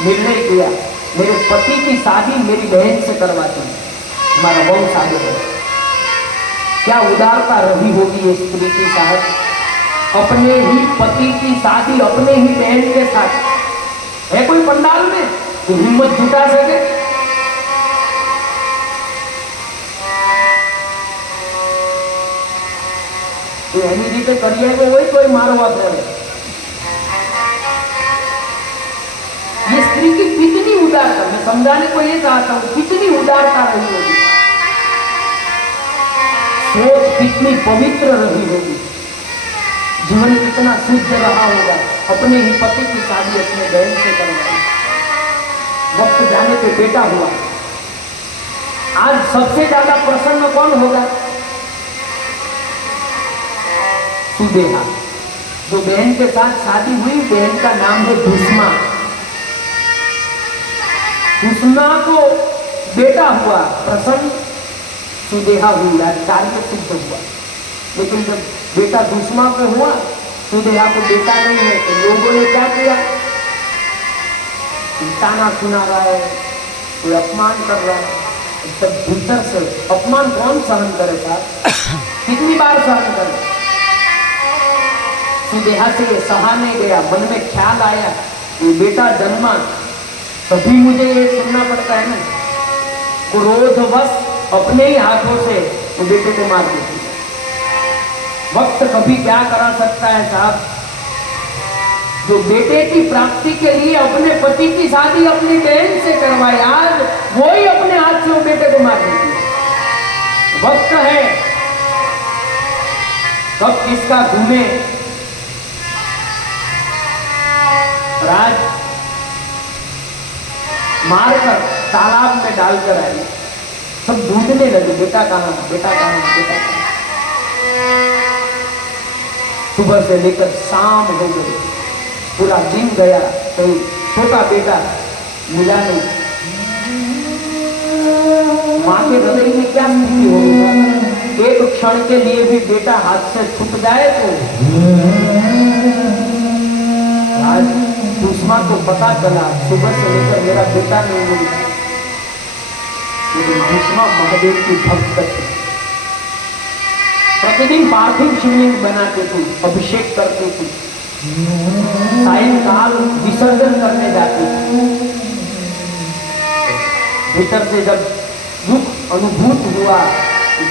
निर्णय किया मेरे पति की शादी मेरी बहन से करवाती हूं, हमारा वंश आगे है। क्या उदारता रही होगी ये स्त्री की साहब, अपने ही पति की शादी अपने ही बहन के साथ। है कोई पंडाल में तो हिम्मत जुटा सके? तो एनी रीते करिए तो वही कोई मारवा करे। ये स्त्री की कितनी उदारता, मैं समझाने को ये चाहता हूं, कितनी उदारता रही होगी, सोच कितनी पवित्र रही होगी, जीवन कितना शुद्ध रहा होगा। अपने ही पति की शादी अपने बहन से करवाई, वक्त जाने पे बेटा हुआ। आज सबसे ज्यादा प्रसन्न कौन होगा? सुदेहा, जो बहन के साथ शादी हुई, बहन का नाम है दुष्मा। दुष्मा को बेटा हुआ, प्रसन्न सुदेहा हुई, आज कार्य सिद्ध हुआ। लेकिन जब बेटा दुष्मा को हुआ, सुदेहा को बेटा नहीं है, तो लोगों ने क्या किया? ताना सुना रहा है, कोई अपमान कर रहा है। तब भीतर से अपमान कौन सहन करे साहब? कितनी बार सहन करे? सुदेहा से ये सहा नहीं गया, मन में ख्याल आया ये बेटा जन्मा, तभी मुझे ये सुनना पड़ता है ना। क्रोधवश अपने ही हाथों से वो बेटे को मार देती है। वक्त कभी क्या करा सकता है साहब? जो बेटे की प्राप्ति के लिए अपने पति की शादी अपनी बहन से करवाए, आज वो ही अपने हाथ से वो बेटे को मार देती है। वक्त है कब किसका घूमे। राज मारकर तालाब में डालकर आई, सब ढूंढने लगे बेटा कहाँ, बेटा कहाँ, बेटा कहाँ। सुबह से लेकर शाम हो गई, पूरा दिन गया, कोई छोटा बेटा मिला नहीं। माँ के हृदय में क्या स्थिति होगी? एक क्षण के लिए भी बेटा हाथ से छूट जाए तो आज दुष्मा को पता चला सुबह से लेकर मेरा बेटा नहीं मिला। लेकिन दुष्मा महादेव की भक्त थी, प्रतिदिन पार्थिव शिवलिंग बनाते थे, अभिषेक करते थे, सायंकाल विसर्जन करने जाते थे। भीतर से जब दुख अनुभूत हुआ,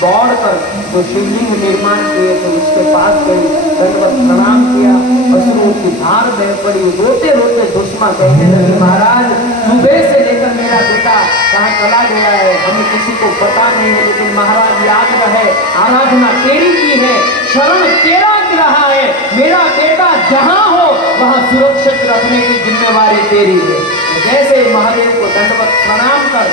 दौड़कर जो शिवलिंग निर्माण किए थे उसके पास गई, दंडवत प्रणाम किया, अश्रुओं की धार बह पड़ी। रोते रोते दुष्मा कहने लगी, महाराज सुबह से लेकर मेरा बेटा कहाँ चला गया है, हमें किसी को पता नहीं है, लेकिन महाराज याद रहे आराधना तेरी की है, शरण तेरा रहा है, मेरा बेटा जहां हो वहां सुरक्षित रखने की जिम्मेवारी तेरी है। जैसे महादेव को दंडवत प्रणाम कर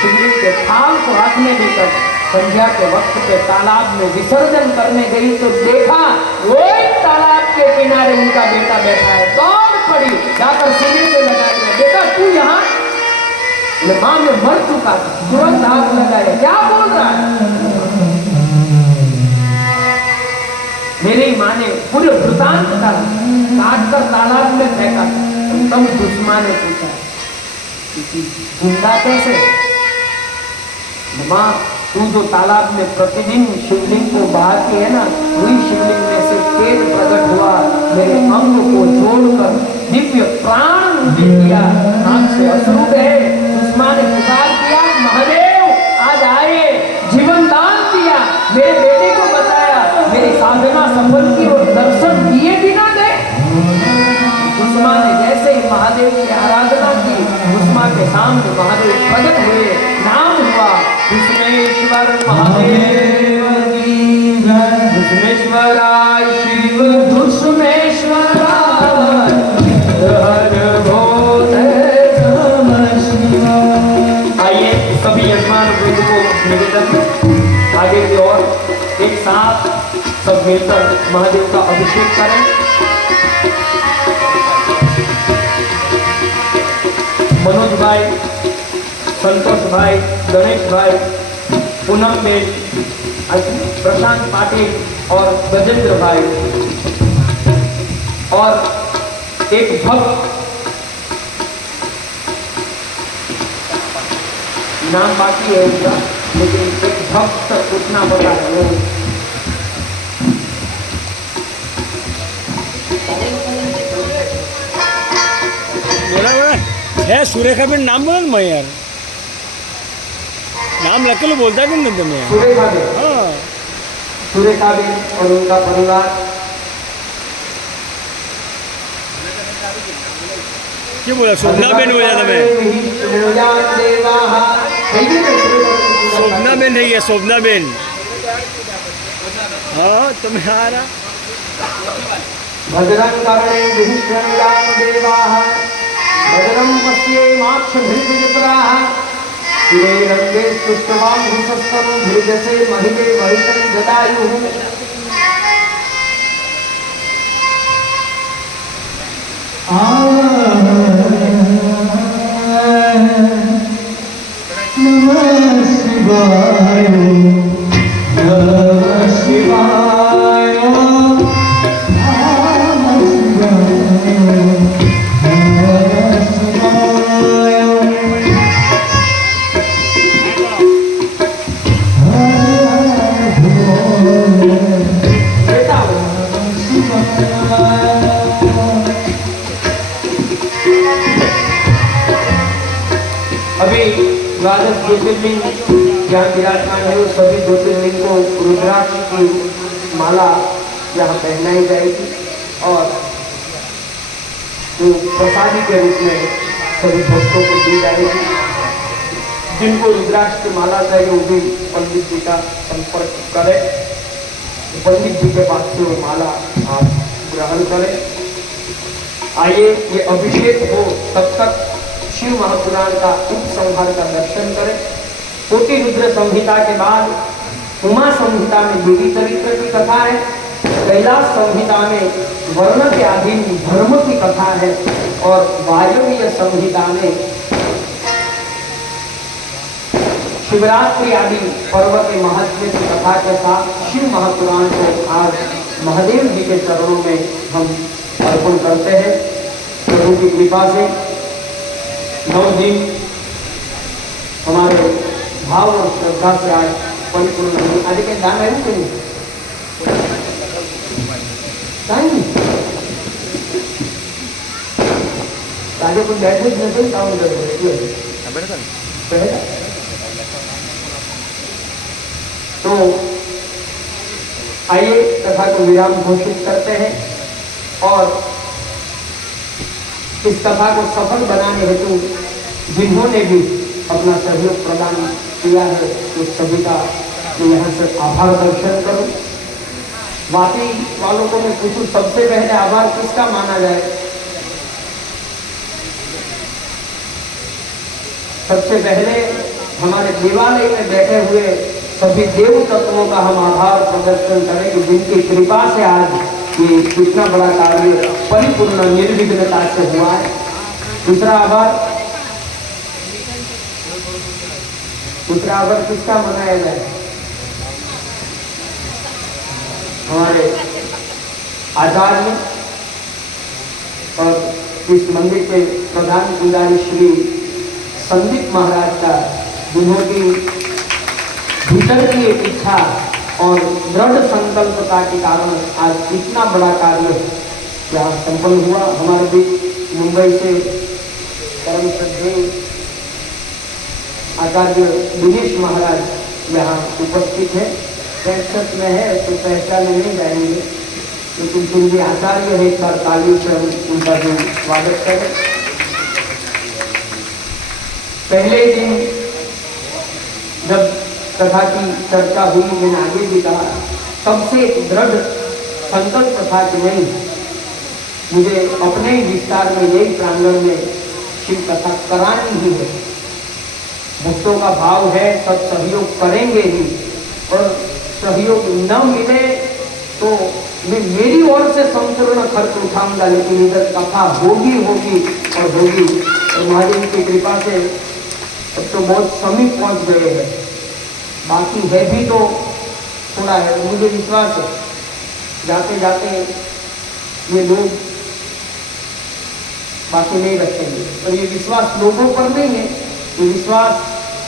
शिवलिंग के थाल को हाथ में लेकर संध्या के वक्त पे तालाब में विसर्जन करने गई तो देखा वो तालाब के किनारे उनका बेटा बैठा है। दौड़ पड़ी, जाकर सीने से लगा दिया, बेटा तू यहाँ? मां में मर चुका था, तुरंत हाथ लगाया, क्या बोल रहा है? मेरी माँ ने पूरे वृतांत का काट कर तालाब में फेंका। तब दुष्मा ने पूछा जिंदा कैसे? माँ तू जो तालाब में प्रतिदिन शिवलिंग को बहाती है ना, वही शिवलिंग में से तेज प्रकट हुआ, मेरे अंग को जोड़कर दिव्य प्राण दे दिया। आंख से अश्रु गए। दुष्मा ने पुकार किया, महादेव आज आए, जीवन दान दिया, मेरे बेटे को बताया, मेरी साधना सफल की और दर्शन दिए बिना गए। दुष्मा ने जैसे ही महादेव की आराधना की, दुष्मा के सामने महादेव प्रकट हुए, नाम हुआ दुष्मेश्वर महादेव की जय। दुष्मेश्वराय शिव दुष्मेश्वराय हर भोले नमः शिवाय। आइए सभी यजमान वृंद को निवेदन आगे की ओर एक साथ सब मिलकर महादेव का अभिषेक करें। मनोजभाई, संतोषभाई, गणेशभाई, पूनम बेन, प्रशांत पाटिल और गजेंद्र भाई और एक भक्त, नाम बाकी है उनका, लेकिन एक भक्त उतना बता है वो बोला बोला है सुरेखाबेन नाम बोला ना मैं यार नाम लखेલું बोलता कि नहीं तुम्हें सुरेखा बेन, हाँ सुरेखा बेन और उनका परिवार। क्या बोला शोभनाबेन बोला था मैं शोभनाबेन है ये शोभनाबेन हाँ तुम्हें आ रहा भद्रं कर्णे विहिष्णुराम देवाः भद्रं पश्येमाक्षभिर्विजत्राः शिवे रङ्गे पुष्पवांघुसस्तम भृजसे महिते महितं जटायुः। नमः शिवाय नमः शिवाय नमः शिवाय अभी द्वादश ज्योतिर्लिंग जहाँ विराजमान है, उस सभी ज्योतिर्लिंग को रुद्राक्ष की माला यहाँ पहनाई जाएगी और वो प्रसादी के रूप में सभी भक्तों को दी जाएगी। जिनको रुद्राक्ष की माला चाहिए वो भी पंडित जी का संपर्क करें, पंडित जी के पास से वो माला आप ग्रहण करें। आइए ये अभिषेक हो तब तक शिव महापुराण का उपसंहार का दर्शन करें। कोटि रुद्र संहिता के बाद उमा संहिता में देवी चरित्र की कथा है, कैलाश संहिता में वर्ण के अधीन धर्म की कथा है और वायव्य संहिता में शिवरात्रि आदि पर्व के महत्व की कथा के साथ शिव महापुराण को आज महादेव जी के चरणों में हम अर्पण करते हैं। प्रभु की कृपा से 9 दिन हमारे भाव और श्रद्धा से आज परिपूर्ण हुई। आज के दान है कि नहीं? આજે કોઈ બેઠું જ નથી કામ કરે तो आइए कथा को विराम घोषित करते हैं और इस कथा को सफल बनाने हेतु जिन्होंने भी अपना सहयोग प्रदान किया है उस सभी का यहाँ से आभार दर्शन करो। बाकी वालों को मैं पूछूं, सबसे पहले आभार किसका माना जाए? सबसे पहले हमारे देवालय में बैठे हुए सभी देव तत्वों का हम आभार प्रदर्शन करें कि जिनकी कृपा से आज ये इतना बड़ा कार्य परिपूर्ण निर्विघ्नता से हुआ है। दूसरा आभार किसका मनाया जाए? हमारे आचार्य और इस मंदिर के प्रधान पुजारी श्री संदीप महाराज का, जिन्होंने भीतर की एक इच्छा और दृढ़ संकल्पता के कारण आज इतना बड़ा कार्य यहाँ संपन्न हुआ। हमारे बीच मुंबई से परम श्रद्धेय आचार्य दिनेश महाराज यहाँ उपस्थित है। पैंसठ में है तो पहचान नहीं जाएंगे, लेकिन फिर भी आचार्य है, एक बार ताली से हम उनका जो स्वागत करें। पहले दिन जब कथा की चर्चा हुई, मैंने आगे भी कहा, सबसे दृढ़ संकल्प था कि नहीं, मुझे अपने ही विस्तार में यही प्रांगण में शिव कथा करानी ही है। भक्तों का भाव है, सब सहयोग करेंगे ही, और सहयोग न मिले तो मैं मेरी ओर से संपूर्ण खर्च उठाऊंगा, लेकिन इधर कथा होगी और होगी। तो महादेव की कृपा से अब तो बहुत समीप पहुंच गए हैं। बाकी है भी तो थोड़ा है, मुझे विश्वास है जाते जाते ये लोग बाकी नहीं रखेंगे। और ये विश्वास लोगों पर नहीं है, ये विश्वास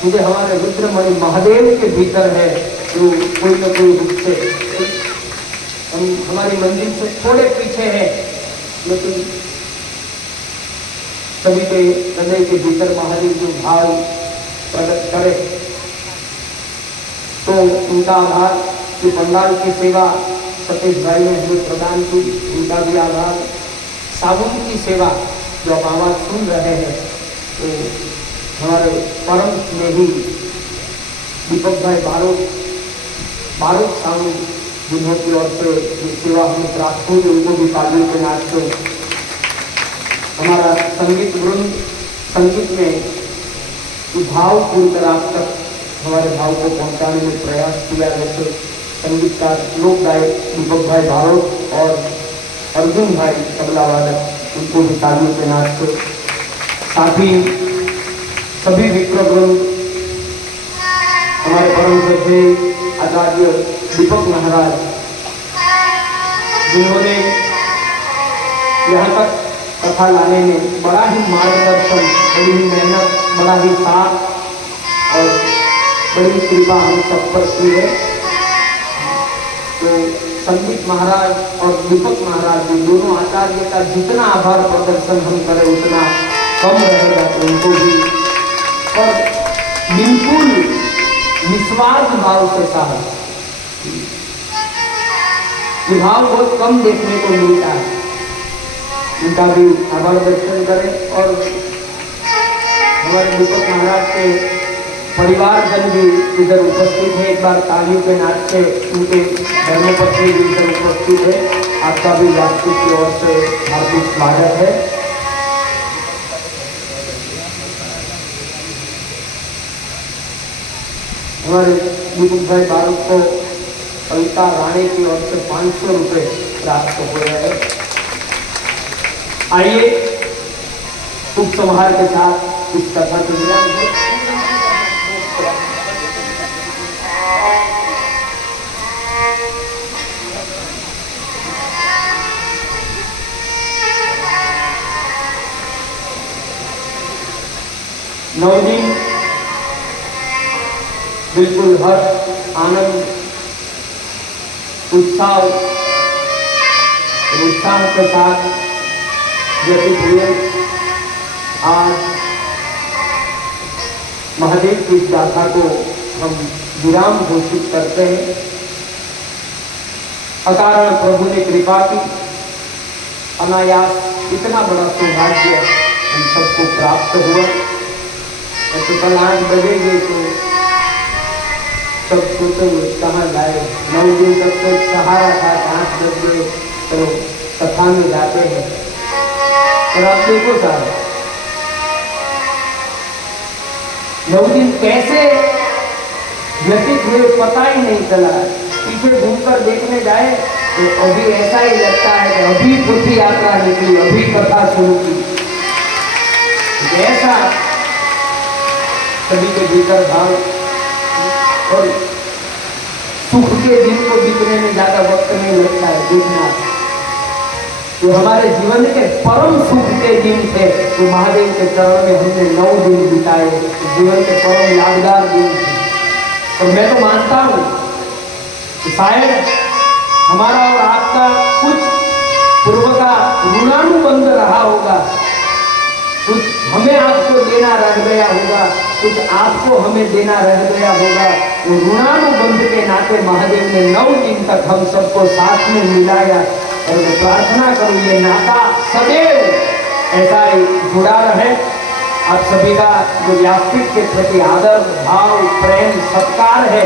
मुझे हमारे रुद्रमणि महादेव के भीतर है, जो कोई न कोई रूप से हम हमारी मंजिल से थोड़े पीछे है, लेकिन सभी के हृदय के भीतर महादेव जो भाव प्रकट करे तो उनका आधार कि पंडाल की सेवा सतीश भाई ने हमें प्रदान की, उनका भी आधार साबुन की सेवा जो आप आवाज सुन रहे हैं तो हमारे परम स्नेही दीपक भाई बारूद साहू जिन्हों की ओर से ये सेवा हमें प्राप्त हुई, उनको भी तालियों के नाच से हमारा संगीत वृंद संगीत में भाव पूर्णकर आप तक हमारे भाव को पहुंचाने में प्रयास किया। जैसे संगीतकार लोक गायक दीपक भाई बारोट और अर्जुन भाई तबला वादक, उनको भी तालियों के नाच से, साथ ही सभी विक्रम हमारे परम श्रद्धेय आचार्य दीपक महाराज जिन्होंने यहाँ तक कथा लाने में बड़ा ही मार्गदर्शन, बड़ी ही मेहनत, बड़ा ही साथ और बड़ी कृपा हम सब पर की है। तो संगीत महाराज और दीपक महाराज जी दोनों आचार्य का जितना आभार प्रदर्शन हम करें उतना कम रहेगा, तो उनको भी और बिल्कुल निस्वार्थ भाव से साहब ये भाव बहुत कम देखने को मिलता है, उनका भी आभार दर्शन करें। और हमारे दीपक महाराज के परिवारजन भी इधर उपस्थित है, एक बार तालियों के नाच से उनके धर्मपत्नी भी इधर उपस्थित है, आपका भी वास्तु की ओर से हार्दिक स्वागत है। हमारे दीपक भाई बारूद को कविता राणे की ओर से 500 रुपये प्राप्त हो रहे हैं। आइए शुभ समारोह के साथ इस कथा को विराम दें। नौ दिन बिल्कुल हर्ष, आनंद, उत्साह के साथ व्यतीत हुए। आज महादेव की इस गाथा को हम विराम घोषित करते हैं। अकारण प्रभु ने कृपा की, अनायास इतना बड़ा सौभाग्य हम सबको प्राप्त हुआ। ऐसे कल 8 बजेंगे तो सब सोते हुए कहाँ जाए, 9 दिन तक तो सहारा था, 8 बज गए तो कथा में जाते हैं। और आप देखो साहब 9 दिन कैसे व्यतीत हुए पता ही नहीं चला। पीछे घूमकर देखने जाए तो अभी ऐसा ही लगता है कि अभी पुथी यात्रा निकली, अभी कथा शुरू की। ऐसा सभी के भीतर भाव और सुख के दिन को बीतने में ज्यादा वक्त नहीं लगता है। देखना तो हमारे जीवन के परम सुख के दिन थे, तो महादेव के चरण में हमने 9 दिन बिताए, जीवन के परम यादगार दिन थे। और मैं तो मानता हूँ कि शायद हमारा और आपका कुछ पूर्व का ऋणानुबंध रहा होगा, कुछ हमें आपको देना रह गया होगा, कुछ आपको हमें देना रह गया होगा। वो ऋणानुबंध के नाते महादेव ने 9 दिन तक हम सबको साथ में मिलाया। और मैं प्रार्थना करूँ ये नाता सदैव ऐसा ही जुड़ा रहे। आप सभी का जो व्यासपीठ के प्रति आदर, भाव, प्रेम, सत्कार है,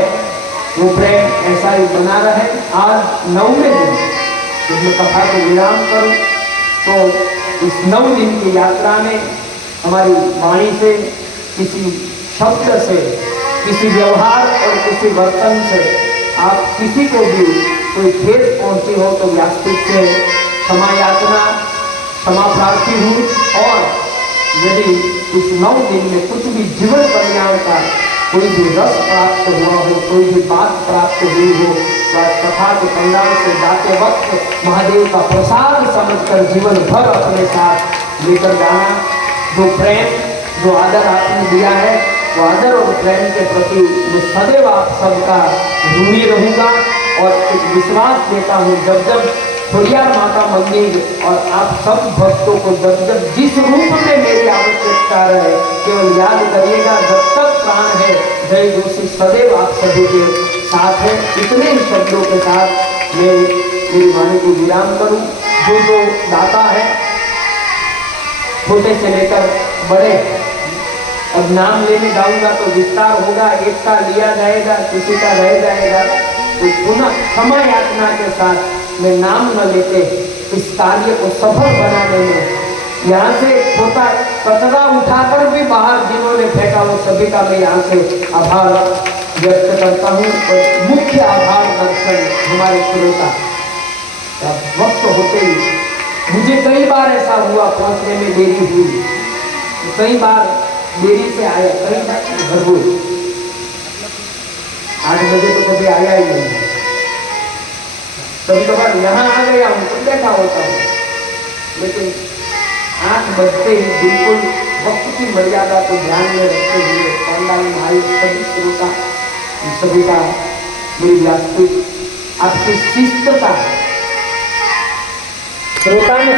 वो प्रेम ऐसा ही बना रहे। आज 9वें दिन जब मैं कथा को विराम करूँ तो इस 9 दिन की यात्रा में हमारी वाणी से, किसी शब्द से, किसी व्यवहार और किसी बर्तन से आप किसी को भी कोई ठेस पहुंची हो तो व्यासपीठ से क्षमा याचना, क्षमा प्रार्थी हूँ। और यदि इस 9 दिन में कुछ भी जीवन कल्याण का कोई भी रस प्राप्त हुआ हो, कोई भी बात प्राप्त हुई हो, तो आज कथा के पंडाल से जाते वक्त महादेव का प्रसाद समझकर जीवन भर अपने साथ लेकर जाना। जो प्रेम, जो आदर आपने दिया है, वो आदर और प्रेम के प्रति मैं सदैव आप सबका ऋणी रहूँगा और एक विश्वास देता हूँ। जब जब खोड़ियार माता मंदिर और आप सब भक्तों को जब जब जिस रूप में मेरी आवश्यकता रहे, केवल याद करिएगा, जब तक प्राण है जय जोशी सदैव आप सभी के साथ है। इतने ही शब्दों के साथ मैं मेरी वाणी को विराम करूं। जो दाता है, छोटे से लेकर बड़े, अब नाम लेने जाऊंगा तो विस्तार होगा, एक का लिया जाएगा, किसी का रह जाएगा, तो पुनः समय यातना के साथ मैं नाम न लेते इस कार्य को सफल बनाने में, यहाँ से छोटा कचरा उठाकर भी बाहर जिन्होंने फेंका वो सभी का मैं यहाँ से आभार व्यक्त करता हूँ। और मुख्य आभार दर्शन हमारे श्रोता, वक्त होते ही मुझे कई बार ऐसा हुआ, पहुँचने में देरी हुई, कई बार देरी से आया, कई बार घर हुई, 8 बजे तो कभी आया ही नहीं, कभी कभार यहाँ आ गया हूँ तो बैठा होता हूँ, लेकिन 8 बजते ही बिल्कुल वक्त की मर्यादा को ध्यान में रखते हुए पंडाल में आए सभी श्रोता, सभी का मेरी व्यासपीठ आपकी शिष्टता, श्रोता में